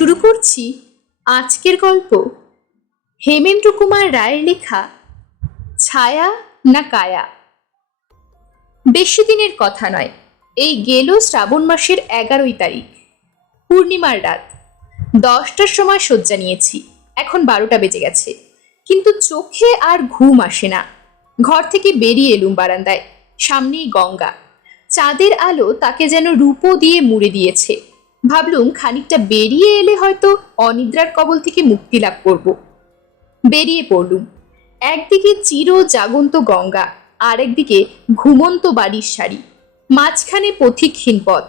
শুরু করছি আজকের গল্প। হেমেন্দ্র কুমার রায়ের লেখা, ছায়া না কায়া? বেশি দিনের কথা নয়, এই গেল শ্রাবণ মাসের এগারোই তারিখ। পূর্ণিমার রাত। দশটার সময় শয্যা নিয়েছি, এখন বারোটা বেজে গেছে। কিন্তু চোখে আর ঘুম আসে না। ঘর থেকে বেরিয়ে এলুম বারান্দায়, সামনেই গঙ্গা। চাঁদের আলো তাকে যেন রূপো দিয়ে মুড়ে দিয়েছে। ভাবলুম খানিকটা বেরিয়ে এলে হয়তো অনিদ্রার কবল থেকে মুক্তি লাভ করব। বেরিয়ে পড়লুম। একদিকে চির জাগন্ত গঙ্গা আর একদিকে ঘুমন্ত বাড়ির সারি, মাঝখানে পথিকহীন পথ।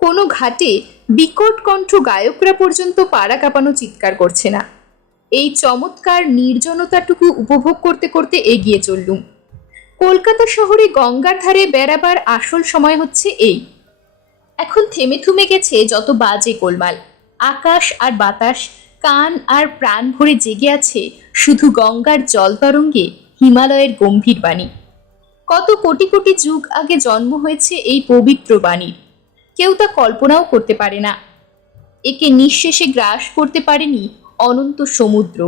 কোনো ঘাটে বিকট কণ্ঠ গায়করা পর্যন্ত পাড়া কাঁপানো চিৎকার করছে না। এই চমৎকার নির্জনতাটুকু উপভোগ করতে করতে এগিয়ে চললুম। কলকাতা শহরে গঙ্গার ধারে বেড়াবার আসল সময় হচ্ছে এই। এখন থেমে থুমে গেছে যত বাজে গোলমাল। আকাশ আর বাতাস, কান আর প্রাণ ভরে জেগে আছে শুধু গঙ্গার জল তরঙ্গে হিমালয়ের গম্ভীর বাণী। কত কোটি কোটি যুগ আগে জন্ম হয়েছে এই পবিত্র বাণীর কেউ তা কল্পনাও করতে পারে না। একে নিঃশেষে গ্রাস করতে পারেনি অনন্ত সমুদ্র।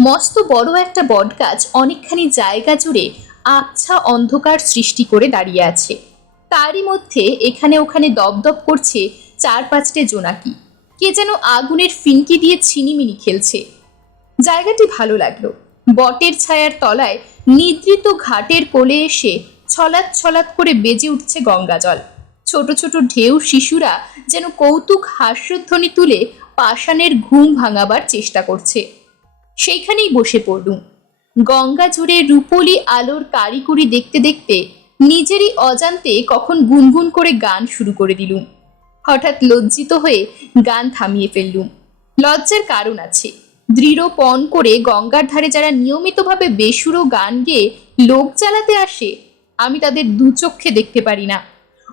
মস্ত বড় একটা বটগাছ অনেকখানি জায়গা জুড়ে আবছা অন্ধকার সৃষ্টি করে দাঁড়িয়ে আছে। তারই মধ্যে এখানে ওখানে দপদপ করছে চার পাঁচটে জোনাকি। কে যেন আগুনের ফিনকি দিয়ে ছিনিমিনি খেলছে। জায়গাটি ভালো লাগল। বটের ছায়ার তলায় নিদ্রিত ঘাটের কোলে এসে ছলাৎ ছলাৎ করে বেজে উঠছে গঙ্গা জল ছোট ছোট ঢেউ শিশুরা যেন কৌতুক হাস্যধ্বনি তুলে পাষাণের ঘুম ভাঙাবার চেষ্টা করছে। সেইখানেই বসে পড়লুম। গঙ্গা জুড়ে রূপলি আলোর কারিকুরি দেখতে দেখতে নিজেরই অজান্তে কখন গুনগুন করে গান শুরু করে দিলুম। হঠাৎ লজ্জিত হয়ে গান থামিয়ে ফেললুম। লজ্জার কারণ আছে। দৃঢ় পণ করে গঙ্গার ধারে যারা নিয়মিতভাবে বেসুরো গান গেয়ে লোক চালাতে আসে, আমি তাদের দুচক্ষে দেখতে পারি না।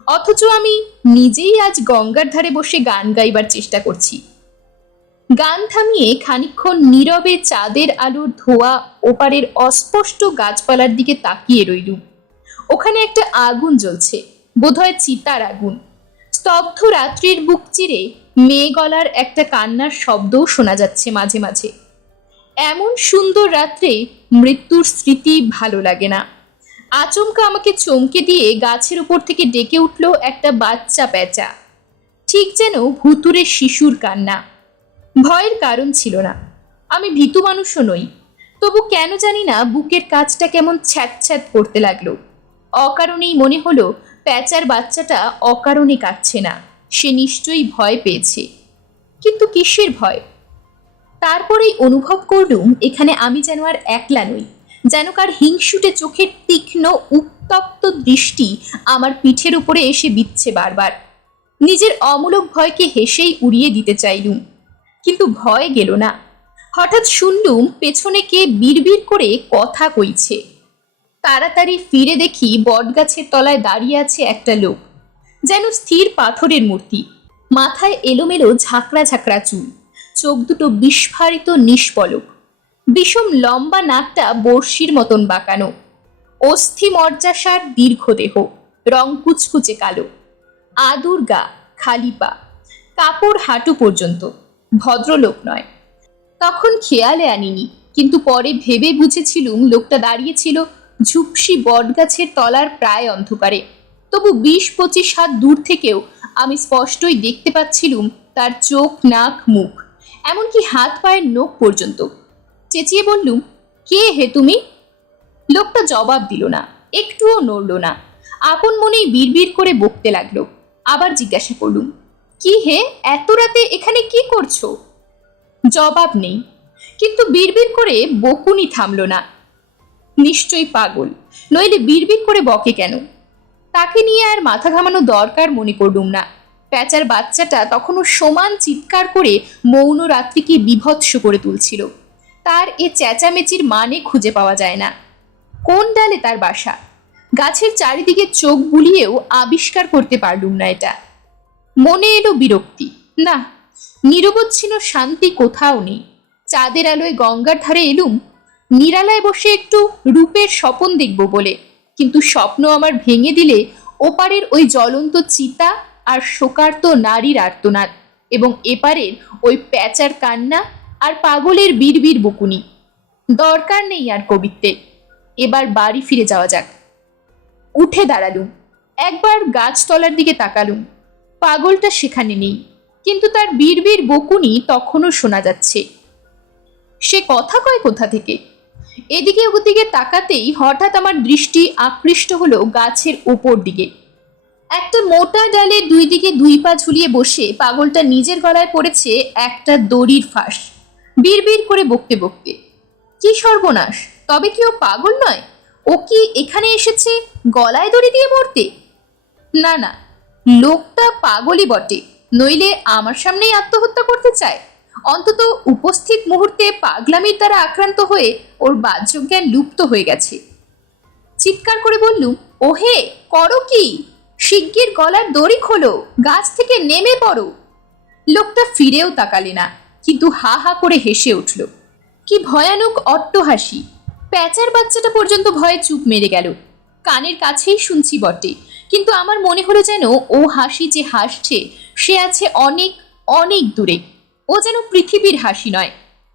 অথচ আমি নিজেই আজ গঙ্গার ধারে বসে গান গাইবার চেষ্টা করছি। গান থামিয়ে খানিকক্ষণ নীরবে চাঁদের আলোর ধোয়া ওপারের অস্পষ্ট গাছপালার দিকে তাকিয়ে রইলুম। ওখানে একটা আগুন জ্বলছে, বোধহয় চিতার আগুন। স্তব্ধ রাত্রির বুক চিরে মেয়ে গলার একটা কান্নার শব্দও শোনা যাচ্ছে মাঝে মাঝে। এমন সুন্দর রাত্রে মৃত্যুর স্মৃতি ভালো লাগে না। আচমকা আমাকে চমকে দিয়ে গাছের উপর থেকে ডেকে উঠল একটা বাচ্চা প্যাঁচা। ঠিক যেন ভুতুরে শিশুর কান্না। ভয়ের কারণ ছিল না। আমি ভীতু মানুষও নই। তবু কেন জানি না বুকের কাজটা কেমন ছ্যাঁত ছ্যাঁত করতে লাগল। অকারণেই মনে হলো, প্যাঁচার বাচ্চাটা অকারণে কাঁদছে না। সে নিশ্চয়ই ভয় পেয়েছে। কিন্তু কিসের ভয়? তারপরেই অনুভব করলুম, এখানে আমি যেন আর একলা নই, যেন কার হিংসুটে চোখের তীক্ষ্ণ, উত্তপ্ত দৃষ্টি আমার পিঠের উপরে এসে বিচ্ছে বারবার। নিজের অমূলক ভয়কে হেসেই উড়িয়ে দিতে চাইলুম। কিন্তু ভয় গেল না। হঠাৎ শুনলুম, পেছনে কে বিড়বিড় করে কথা কইছে। তাড়াতাড়ি ফিরে দেখি বটগাছের তলায় দাঁড়িয়ে আছে একটা লোক, যেন স্থির পাথরের মূর্তি। মাথায় এলোমেলো ঝাঁকড়া ঝাঁকড়া চুল, চোখ দুটো বিস্ফারিত নিষ্পলক, বিষম লম্বা নাকটা বর্ষির মতন বাঁকানো, অস্থি মর্যাসার দীর্ঘ দেহ, রং কুচকুচে কালো, আদুর গা, খালি পা, কাপড় হাঁটু পর্যন্ত, ভদ্রলোক নয়। তখন খেয়ালে আনিনি, কিন্তু পরে ভেবে বুঝেছিলুম লোকটা দাঁড়িয়েছিল ঝুপসি বটগাছের তলার প্রায় অন্ধকারে। তবু বিশ পঁচিশ হাত দূর থেকেও আমি স্পষ্টই দেখতে পাচ্ছিলুম তার চোখ, নাক, মুখ, এমনকি হাত পায়ের নখ পর্যন্ত। চেঁচিয়ে বললুম, কে হে তুমি? লোকটা জবাব দিল না, একটুও নড়ল না। আপন মনেই বিড়বিড় করে বকতে লাগল। আবার জিজ্ঞাসা করলুম, কি হে, এত রাতে এখানে কি করছ? জবাব নেই, কিন্তু বিড়বিড় করে বকুনি থামলো না। নিশ্চয়ই পাগল। নইলে বিড়বিড় করে বকে কেন? তাকে নিয়ে আর মাথা ঘামানো দরকার মনে করলুম না। প্যাচার বাচ্চাটা তখনও সমান চিৎকার করে মৌন রাত্রিকে বিভৎস করে তুলছিল। তার এ চেঁচামেচির মানে খুঁজে পাওয়া যায় না। কোন ডালে তার বাসা? গাছের চারিদিকে চোখ বুলিয়েও আবিষ্কার করতে পারলুম না এটা। মনে এলো বিরক্তি। না, নিরবচ্ছিন্ন শান্তি কোথাও নেই। চাঁদের আলোয় গঙ্গার ধারে এলুম নিরালায় বসে একটু রূপের স্বপন দেখব বলে। কিন্তু স্বপ্ন আমার ভেঙে দিলে ওপারের ওই জ্বলন্ত চিতা আর শোকার্ত নারীর আর্তনাদ এবং এপারের ওই প্যাচার কান্না আর পাগলের বিড়বিড় বকুনি। দরকার নেই আর কবিত্বের। এবার বাড়ি ফিরে যাওয়া যাক। উঠে দাঁড়ালুম। একবার গাছতলার দিকে তাকালুম। পাগলটা সেখানে নেই, কিন্তু তার বিড়বিড় বকুনি তখনও শোনা যাচ্ছে। সে কথা কয় কোথা থেকে? এদিকে ওদিকে তাকাতেই হঠাৎ আমার দৃষ্টি আকৃষ্ট হলো গাছের ওপর দিকে। একটা মোটা ডালে দুই দিকে দুই পা ঝুলিয়ে বসে পাগলটা নিজের গলায় পড়েছে একটা দড়ির ফাঁস। বিড়বিড় করে বকতে বকতে। কি সর্বনাশ, তবে কি ও পাগল নয়? ও কি এখানে এসেছে গলায় দড়ি দিয়ে মরতে? না না, লোকটা পাগলই বটে, নইলে আমার সামনেই আত্মহত্যা করতে চায়। অন্তত উপস্থিত মুহূর্তে পাগলামির দ্বারা আক্রান্ত হয়ে ওর বাহ্যজ্ঞান লুপ্ত হয়ে গেছে। চিৎকার করে বললুম ওহে, করো কি? শিগগির গলার দড়ি খোলো, গাছ থেকে নেমে পড়ো। লোকটা ফিরেও তাকালে না, কিন্তু হা হা করে হেসে উঠল। কি ভয়ানক অট্টহাসি। প্যাচার বাচ্চাটা পর্যন্ত ভয়ে চুপ মেরে গেল। কানের কাছেই শুনছি বটে, কিন্তু আমার মনে হলো যেন ও হাসি যে হাসছে, সে আছে অনেক অনেক দূরে। ও যেন পৃথিবীর হাসি নয়।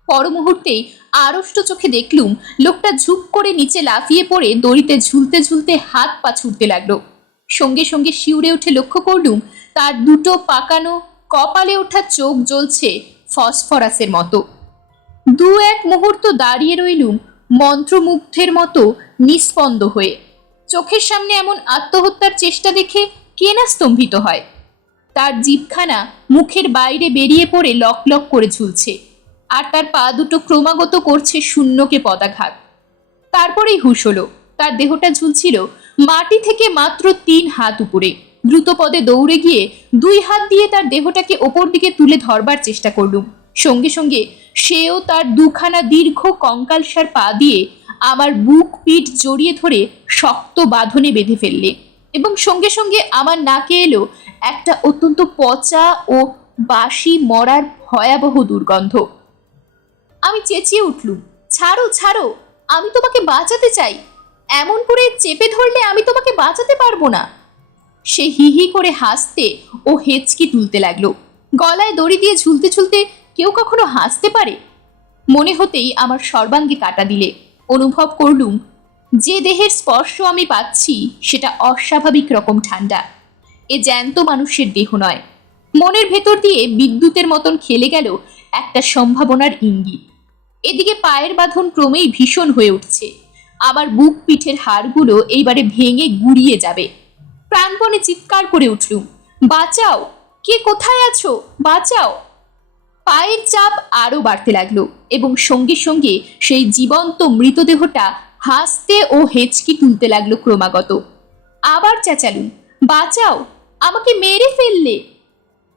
পর মুহূর্তেই আড়ষ্ট চোখে দেখলুম, লোকটা ঝুপ করে নিচে লাফিয়ে পড়ে দড়িতে ঝুলতে ঝুলতে হাত পা ছুটতে লাগল। সঙ্গে সঙ্গে শিউরে উঠে লক্ষ্য করলুম, তার দুটো পাকানো, কপালে ওঠা চোখ জ্বলছে ফসফরাসের মতো। দু এক মুহূর্ত দাঁড়িয়ে রইলুম, মন্ত্রমুগ্ধের মতো নিস্পন্দ হয়ে। চোখের সামনে এমন আত্মহত্যার চেষ্টা দেখে কে না স্তম্ভিত হয়? তার জিভখানা মুখের বাইরে বেরিয়ে পড়ে লক লক করে ঝুলছে। আর তার পা দুটো ক্রমাগত করছে শূন্যকে পদাঘাত। তারপরেই হুশ হলো। তার দেহটা ঝুলছিল মাটি থেকে মাত্র তিন হাত উপরে। দ্রুত পদে দৌড়ে গিয়ে দুই হাত দিয়ে তার দেহটাকে ওপর দিকে তুলে ধরবার চেষ্টা করলুম। সঙ্গে সঙ্গে সেও তার দুখানা দীর্ঘ কঙ্কালসার পা দিয়ে আমার বুক পিঠ জড়িয়ে ধরে শক্ত বাঁধনে বেঁধে ফেললে। এবং সঙ্গে সঙ্গে আমার নাকে এলো একটা অত্যন্ত পচা ও বাসি মরার ভয়াবহ দুর্গন্ধ। আমি চেঁচিয়ে উঠলুম, ছাড়ো ছাড়ো, আমি তোমাকে বাঁচাতে চাই। এমন করে চেপে ধরলে আমি তোমাকে বাঁচাতে পারব না। সে হি হি করে হাসতে ও হেঁচকি তুলতে লাগল। গলায় দড়ি দিয়ে ঝুলতে ঝুলতে কেউ কখনো হাসতে পারে? মনে হতেই আমার সর্বাঙ্গে কাটা দিলে। অনুভব করলুম, যে দেহের স্পর্শ আমি পাচ্ছি, সেটা অস্বাভাবিক রকম ঠান্ডা। এ জ্যান্ত মানুষের দেহ নয়। মনের ভেতর দিয়ে বিদ্যুতের মতন খেলে গেল একটা সম্ভাবনার ইঙ্গিত। এদিকে পায়ের বাঁধন ক্রমেই ভীষণ হয়ে উঠছে। আমার বুক পিঠের হাড়গুলো এইবারে ভেঙে গুড়িয়ে যাবে। প্রাণপণে চিৎকার করে উঠলুম, বাঁচাও! কে কোথায় আছো? বাঁচাও! পায়ের চাপ আরও বাড়তে লাগল এবং সঙ্গে সঙ্গে সেই জীবন্ত মৃতদেহটা হাসতে ও হেঁচকি তুলতে লাগল ক্রমাগত। আবার চেঁচালুম, বাঁচাও! আমাকে মেরে ফেললে।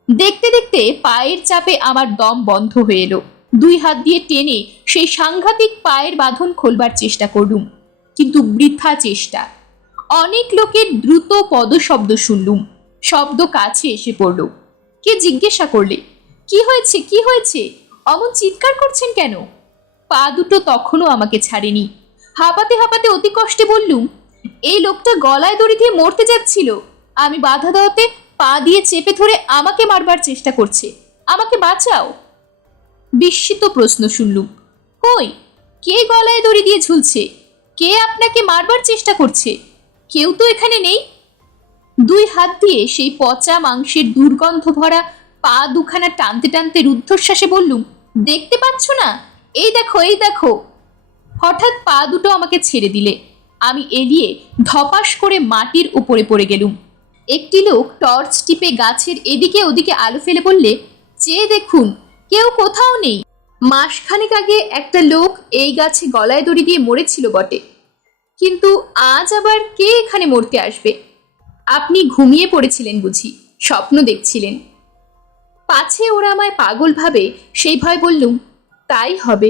দেখতে দেখতে পায়ের চাপে আমার দম বন্ধ হয়ে এলো। দুই হাত দিয়ে টেনে সেই সাংঘাতিক পায়ের বাঁধন খোলবার চেষ্টা করলুম, কিন্তু বৃথা চেষ্টা। অনেক লোকের দ্রুত পদশব্দ শুনলুম, শব্দ কাছে এসে পড়ল। কে জিজ্ঞাসা করলে, কি হয়েছে কি হয়েছে? অমন চিৎকার করছেন কেন? পা দুটো তখনও আমাকে ছাড়েনি। হাঁপাতে হাঁপাতে অতি কষ্টে বললুম, এই লোকটা গলায় দড়ি দিয়ে মরতে যাচ্ছিল। আমি বাধা দেওয়াতে পা দিয়ে চেপে ধরে আমাকে মারবার চেষ্টা করছে। আমাকে বাঁচাও। বিস্মিত প্রশ্ন শুনলুম। কই? কে গলায় দড়ি দিয়ে ঝুলছে? কে আপনাকে মারবার চেষ্টা করছে? কেউ তো এখানে নেই। দুই হাত দিয়ে সেই পচা মাংসের দুর্গন্ধ ভরা পা দুখানা টানতে টানতে রুদ্ধশ্বাসে বললুম, দেখতে পাচ্ছ না? এই দেখো এই দেখো। হঠাৎ পা দুটো আমাকে ছেড়ে দিলে। আমি এলিয়ে ধপাস করে মাটির উপরে পড়ে গেলুম। একটি লোক টর্চ টিপে গাছের এদিকে ওদিকে আলো ফেলে বললে চেয়ে দেখুন, কেউ কোথাও নেই। মাসখানেক আগে একটা লোক এই গাছে গলায় দড়ি দিয়ে মরেছিল বটে। কিন্তু আজ আবার কে এখানে মরতে আসবে? আপনি ঘুমিয়ে পড়েছিলেন বুঝি, স্বপ্ন দেখছিলেন। পাছে ওরা আমায় পাগল ভাবে সেই ভয় বললুম, তাই হবে।